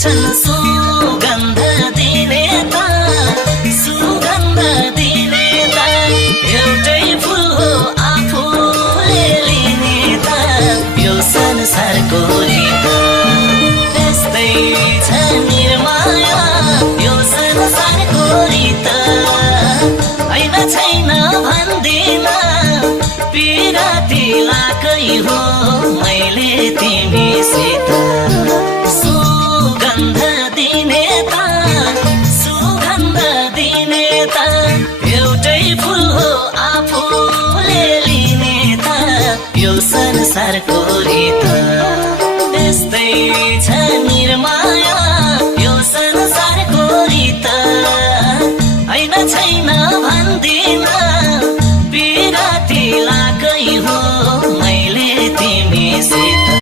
छन् सुगन्ध दिने त सुगन्ध दिने त एउटै फुल हो आफूले लिने त यो संसारको रीत त्यस्तै छ निर्माया यो संसारको रीत हैन छैन भन्दिन पिराती लाकै हो मैले तिमीसित सुगन्ध दिने त सुगन्ध दिने त एउटै फुल हो आफूले लिने त यो संसारको रीत त्यस्तै छ निर्माया